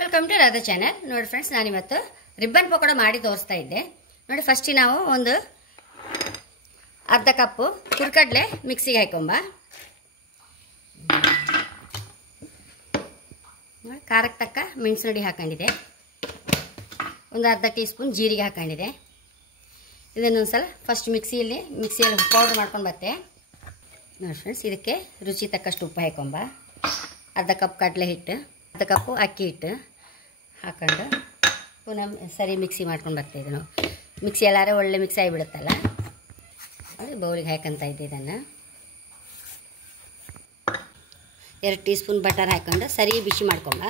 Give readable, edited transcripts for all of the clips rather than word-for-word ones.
Welcome to Radha channel. ನೋಡಿ friends, ನಾನಿವತ್ತು ribbon pakoda ಮಾಡಿ ತೋರಿಸ್ತಾ ಇದ್ದೆ. ನೋಡಿ, ಫಸ್ಟಿಗೆ ನಾವು ಒಂದು ಅರ್ಧ ಕಪ್ಪು ಹುರ್ಕಡ್ಲೆ ಮಿಕ್ಸಿಗೆ ಹಾಕೊಂಬ. ಖಾರಕ್ಕೆ ತಕ್ಕ ಮೆಣಸು ನುಡಿ ಹಾಕೊಂಡಿದೆ. ಒಂದು ಅರ್ಧ ಟೀ ಸ್ಪೂನ್ ಜೀರಿಗೆ ಹಾಕೊಂಡಿದೆ. ಇದನ್ನೊಂದ್ಸಲ ಫಸ್ಟ್ ಮಿಕ್ಸಿಯಲ್ಲಿ ಪೌಡ್ರ್ ಮಾಡ್ಕೊಂಡು ಬತ್ತೆ. ನೋಡಿ ಫ್ರೆಂಡ್ಸ್, ಇದಕ್ಕೆ ರುಚಿ ತಕ್ಕಷ್ಟು ಉಪ್ಪು ಹಾಕೊಂಬ. ಅರ್ಧ ಕಪ್ ಕಡಲೆ ಹಿಟ್ಟು, ಅರ್ಧ ಕಪ್ಪು ಅಕ್ಕಿ ಹಿಟ್ಟು ಹಾಕೊಂಡು ಪುನಃ ಸರಿ ಮಿಕ್ಸಿ ಮಾಡ್ಕೊಂಡು ಬರ್ತಾಯಿದ್ದೆ. ನಾವು ಮಿಕ್ಸಿ ಎಲ್ಲಾರೆ ಒಳ್ಳೆ ಮಿಕ್ಸಿ ಆಗಿಬಿಡುತ್ತಲ್ಲ. ಬೌಲಿಗೆ ಹಾಕಂತ ಇದ್ದೆ. ಇದನ್ನು 2 ಟೀ ಸ್ಪೂನ್ ಬಟರ್ ಹಾಕೊಂಡು ಸರಿ ಬಿಸಿ ಮಾಡ್ಕೊಂಬ.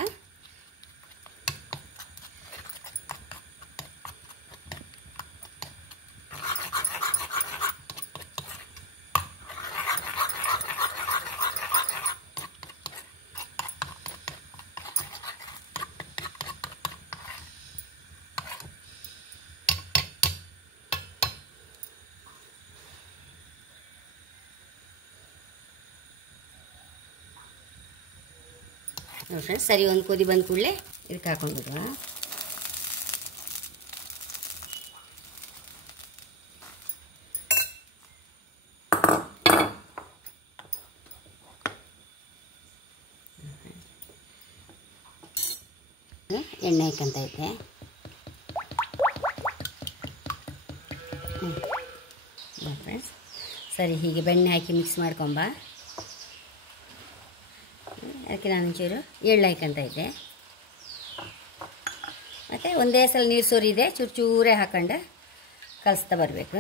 ನೋಡಿ ಫ್ರೆಂಡ್ಸ್, ಸರಿ ಒಂದು ಕುದಿ ಬಂದ ಕೂಡಲೇ ಇದಕ್ಕೆ ಹಾಕೊಂಡ್ಬಿಡುವ. ಎಣ್ಣೆ ಹಾಕಂತ ಐತೆ. ಫ್ರೆಂಡ್ಸ್, ಸರಿ ಹೀಗೆ ಬೆಣ್ಣೆ ಹಾಕಿ ಮಿಕ್ಸ್ ಮಾಡ್ಕೊಂಬ. ಅದಕ್ಕೆ ನಾನು ಒಂಚೂರು ಎಳ್ಳು ಹಾಕಂತ ಇದ್ದೆ. ಮತ್ತು ಒಂದೇ ಸಲ ನೀರು ಸೋರಿದೆ, ಚೂರು ಚೂರೇ ಹಾಕೊಂಡು ಕಲಿಸ್ತಾ ಬರಬೇಕು.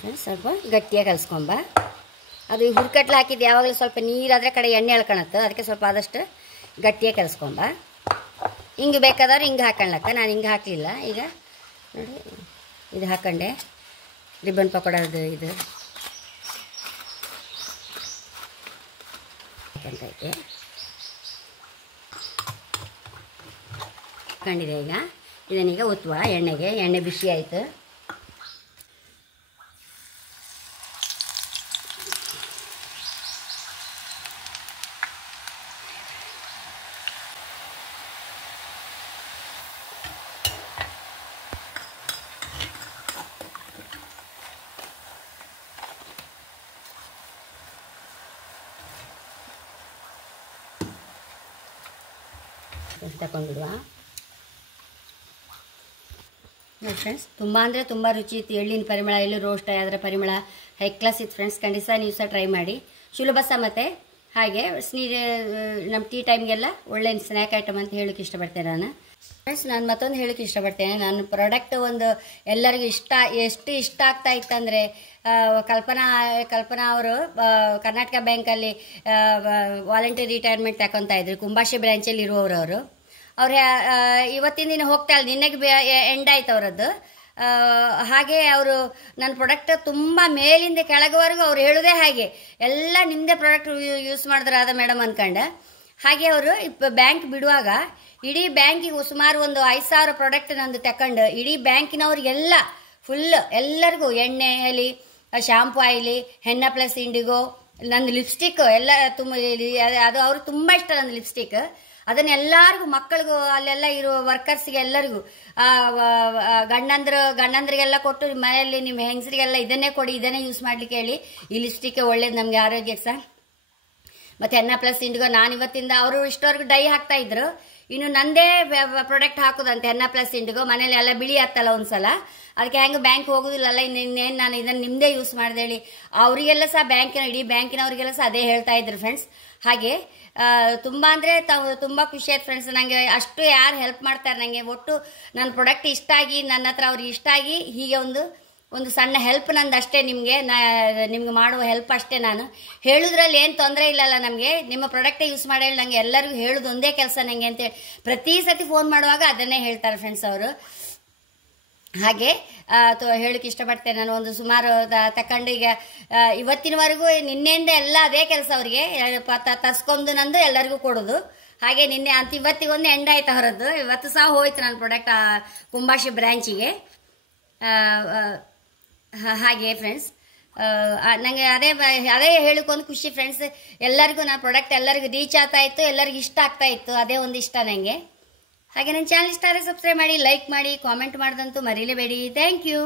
ಫ್ರೆಂಡ್ಸ್, ಸ್ವಲ್ಪ ಗಟ್ಟಿಯಾಗಿ ಕಲಿಸ್ಕೊಂಬ. ಅದು ಹುರ್ಕಟ್ಲು ಹಾಕಿದ್ದು ಯಾವಾಗಲೂ ಸ್ವಲ್ಪ ನೀರಾದರೆ ಕಡೆ ಎಣ್ಣೆ ಎಳ್ಕೊಳತ್ತೆ. ಅದಕ್ಕೆ ಸ್ವಲ್ಪ ಆದಷ್ಟು ಗಟ್ಟಿಯಾಗಿ ಕಲಿಸ್ಕೊಂಬ. ಹಿಂಗೆ ಬೇಕಾದವ್ರು ಹಿಂಗೆ ಹಾಕೊಳ್ಳಕ್ಕ, ನಾನು ಹಿಂಗೆ ಹಾಕಲಿಲ್ಲ. ಈಗ ನೋಡಿ, ಇದು ಹಾಕೊಂಡೆ ರಿಬ್ಬನ್ ಪಕೋಡದು. ಇದು ಹಾಕಂತೈತೆ ಹಾಕೊಂಡಿದೆ. ಈಗ ಇದನ್ನೀಗ ಒತ್ತುವ ಎಣ್ಣೆಗೆ. ಎಣ್ಣೆ ಬಿಸಿ ಆಯಿತು. ತಗೊಂಡ್ಬಿಡುವ. ನೋಡಿ ಫ್ರೆಂಡ್ಸ್, ತುಂಬ ಅಂದರೆ ತುಂಬ ರುಚಿ ಇತ್ತು. ಎಳ್ಳಿನ ಪರಿಮಳ, ಎಳ್ಳು ರೋಸ್ಟ್ ಅದರ ಪರಿಮಳ ಹೈ ಕ್ಲಾಸ್ ಇತ್ತು ಫ್ರೆಂಡ್ಸ್. ಖಂಡಿತ ನೀವು ಸಹ ಟ್ರೈ ಮಾಡಿ. ಸುಲಭ ಸಹ. ಮತ್ತು ಹಾಗೆ ನಮ್ಮ ಟೀ ಟೈಮ್ಗೆಲ್ಲ ಒಳ್ಳೆ ಸ್ನ್ಯಾಕ್ ಐಟಮ್ ಅಂತ ಹೇಳೋಕ್ಕೆ ಇಷ್ಟಪಡ್ತೇನೆ ನಾನು. ಫ್ರೆಂಡ್ಸ್, ನಾನು ಮತ್ತೊಂದು ಹೇಳೋಕ್ಕೆ ಇಷ್ಟಪಡ್ತೇನೆ. ನಾನು ಪ್ರಾಡಕ್ಟ್ ಒಂದು ಎಲ್ಲರಿಗೂ ಎಷ್ಟು ಇಷ್ಟ ಆಗ್ತಾ ಇತ್ತಂದರೆ, ಕಲ್ಪನಾ ಅವರು ಕರ್ನಾಟಕ ಬ್ಯಾಂಕಲ್ಲಿ ವಾಲಂಟಿಯರ್ ರಿಟೈರ್ಮೆಂಟ್ ತಗೊತಾ ಇದ್ರು. ಕುಂಬಾಶಿ ಬ್ರ್ಯಾಂಚಲ್ಲಿ ಇರುವವರು ಅವರು. ಇವತ್ತಿನ ದಿನ ಹೋಗ್ತಾ ಇಲ್ಲ, ನಿನ್ನೆಗೆ ಎಂಡ್ ಆಯ್ತು ಅವರದ್ದು. ಹಾಗೆ ಅವರು ನನ್ನ ಪ್ರಾಡಕ್ಟ್ ತುಂಬ ಮೇಲಿಂದ ಕೆಳಗವರೆಗೂ ಅವ್ರು ಹೇಳೋದೇ ಹಾಗೆ, ಎಲ್ಲ ನಿಮ್ಮದೇ ಪ್ರಾಡಕ್ಟ್ ಯೂಸ್ ಮಾಡಿದ್ರಾದ ಮೇಡಮ್ ಅಂದ್ಕೊಂಡು. ಹಾಗೆ ಅವರು ಬ್ಯಾಂಕ್ ಬಿಡುವಾಗ ಇಡೀ ಬ್ಯಾಂಕಿಗೆ ಸುಮಾರು ಒಂದು 5,000 ಪ್ರಾಡಕ್ಟ್ ನಂದು ತಕೊಂಡು ಇಡೀ ಬ್ಯಾಂಕಿನವ್ರಿಗೆಲ್ಲ ಫುಲ್ ಎಲ್ಲರಿಗೂ ಎಣ್ಣೆ ಆಗಲಿ, ಶಾಂಪು ಆಗಲಿ, ಹೆನ್ನ ಪ್ಲಸ್ ಇಂಡಿಗೋ, ನಂದು ಲಿಪ್ಸ್ಟಿಕ್ ಎಲ್ಲ ತುಂಬ ಅದು ಅವ್ರಿಗೆ ತುಂಬ ಇಷ್ಟ ನಂದು ಲಿಪ್ಸ್ಟಿಕ್. ಅದನ್ನೆಲ್ಲರಿಗೂ, ಮಕ್ಕಳಿಗೂ, ಅಲ್ಲೆಲ್ಲ ಇರುವ ವರ್ಕರ್ಸ್ಗೆ ಎಲ್ಲರಿಗೂ, ಗಂಡಂದ್ರಿಗೆಲ್ಲ ಕೊಟ್ಟು ಮನೆಯಲ್ಲಿ ನಿಮ್ಮ ಹೆಂಗಸರಿಗೆಲ್ಲ ಇದನ್ನೇ ಕೊಡಿ, ಇದನ್ನೇ ಯೂಸ್ ಮಾಡ್ಲಿಕ್ಕೆ ಹೇಳಿ. ಈ ಲಿಪ್ಸ್ಟಿಕ್ ಒಳ್ಳೇದು ನಮಗೆ ಆರೋಗ್ಯಕ್ಕೆ ಸಹ. ಮತ್ತು ಹೆನ್ನ ಪ್ಲಸ್ ಇಂಡಿಗೋ ನಾನು ಇವತ್ತಿಂದ, ಅವರು ಇಷ್ಟವರೆಗೂ ಡೈ ಹಾಕ್ತಾ ಇದ್ರು, ಇನ್ನು ನಂದೇ ಪ್ರಾಡಕ್ಟ್ ಹಾಕೋದಂತೆ ಹೆನ್ನ ಪ್ಲಸ್ ಇಂಡಿಗೋ. ಮನೇಲಿ ಎಲ್ಲ ಬಿಳಿ ಹತ್ತಲ್ಲ ಒಂದ್ಸಲ, ಅದಕ್ಕೆ ಹೆಂಗೆ ಬ್ಯಾಂಕ್ ಹೋಗೋದಿಲ್ಲಲ್ಲ, ಇನ್ನೇನು ನಾನು ಇದನ್ನು ನಿಮ್ಮದೇ ಯೂಸ್ ಮಾಡಿದೆ ಹೇಳಿ ಅವರಿಗೆಲ್ಲ ಸಹ ಇಡೀ ಬ್ಯಾಂಕಿನವರಿಗೆಲ್ಲ ಸಹ ಅದೇ ಹೇಳ್ತಾ ಇದ್ರು ಫ್ರೆಂಡ್ಸ್. ಹಾಗೆ ತುಂಬ ಅಂದರೆ ತುಂಬ ಖುಷಿ ಆಯ್ತು ಫ್ರೆಂಡ್ಸ್. ನನಗೆ ಅಷ್ಟು ಯಾರು ಹೆಲ್ಪ್ ಮಾಡ್ತಾರೆ ನನಗೆ. ಒಟ್ಟು ನನ್ನ ಪ್ರಾಡಕ್ಟ್ ಇಷ್ಟ ಆಗಿ, ನನ್ನ ಹತ್ರ ಅವ್ರಿಗೆ ಇಷ್ಟ ಆಗಿ, ಹೀಗೆ ಒಂದು ಸಣ್ಣ ಹೆಲ್ಪ್ ನಂದು ಅಷ್ಟೇ. ನಿಮ್ಗೆ ಮಾಡುವ ಹೆಲ್ಪ್ ಅಷ್ಟೇ. ನಾನು ಹೇಳೋದ್ರಲ್ಲಿ ಏನು ತೊಂದರೆ ಇಲ್ಲಲ್ಲ. ನಮಗೆ ನಿಮ್ಮ ಪ್ರಾಡಕ್ಟೇ ಯೂಸ್ ಮಾಡಿ ಹೇಳಿ ನನಗೆ ಎಲ್ಲರಿಗೂ ಹೇಳೋದು ಒಂದೇ ಕೆಲಸ ನನಗೆ ಅಂತೇಳಿ ಪ್ರತಿ ಸತಿ ಫೋನ್ ಮಾಡುವಾಗ ಅದನ್ನೇ ಹೇಳ್ತಾರೆ ಫ್ರೆಂಡ್ಸ್ ಅವರು. ಹಾಗೆ ಹೇಳೋಕ್ಕೆ ಇಷ್ಟಪಡ್ತೇನೆ. ನಾನು ಒಂದು ಸುಮಾರು ತಕೊಂಡು ಈಗ ಇವತ್ತಿನವರೆಗೂ ನಿನ್ನೆಯಿಂದ ಎಲ್ಲ ಅದೇ ಕೆಲಸ ಅವರಿಗೆ ತರ್ಸ್ಕೊಂಡು ನಂದು ಎಲ್ಲರಿಗೂ ಕೊಡೋದು. ಹಾಗೆ ನಿನ್ನೆ ಅಂತ ಇವತ್ತಿಗೊಂದು ಎಂಡ್ ಆಯ್ತು ಅವರದ್ದು. ಇವತ್ತು ಸಹ ಹೋಯ್ತು ನನ್ನ ಪ್ರಾಡಕ್ಟ್ ಕುಂಬಾಶಿ ಬ್ರಾಂಚಿಗೆ. ಹಾಗೆ ಫ್ರೆಂಡ್ಸ್, ನನಗೆ ಅದೇ ಹೇಳಕ್ಕೊಂದು ಖುಷಿ ಫ್ರೆಂಡ್ಸ್. ಎಲ್ಲರಿಗೂ ನನ್ನ ಪ್ರಾಡಕ್ಟ್ ಎಲ್ಲರಿಗೂ ರೀಚ್ ಆಗ್ತಾ ಇತ್ತು, ಎಲ್ಲರಿಗೂ ಇಷ್ಟ ಆಗ್ತಾ ಇತ್ತು, ಅದೇ ಒಂದು ಇಷ್ಟ ನನಗೆ. ಹಾಗೆ ನನ್ನ ಚಾನಲ್ ಇಷ್ಟ ಆದರೆ ಸಬ್ಸ್ಕ್ರೈಬ್ ಮಾಡಿ, ಲೈಕ್ ಮಾಡಿ, ಕಾಮೆಂಟ್ ಮಾಡೋದಂತೂ ಮರೀಲೇಬೇಡಿ. Thank you.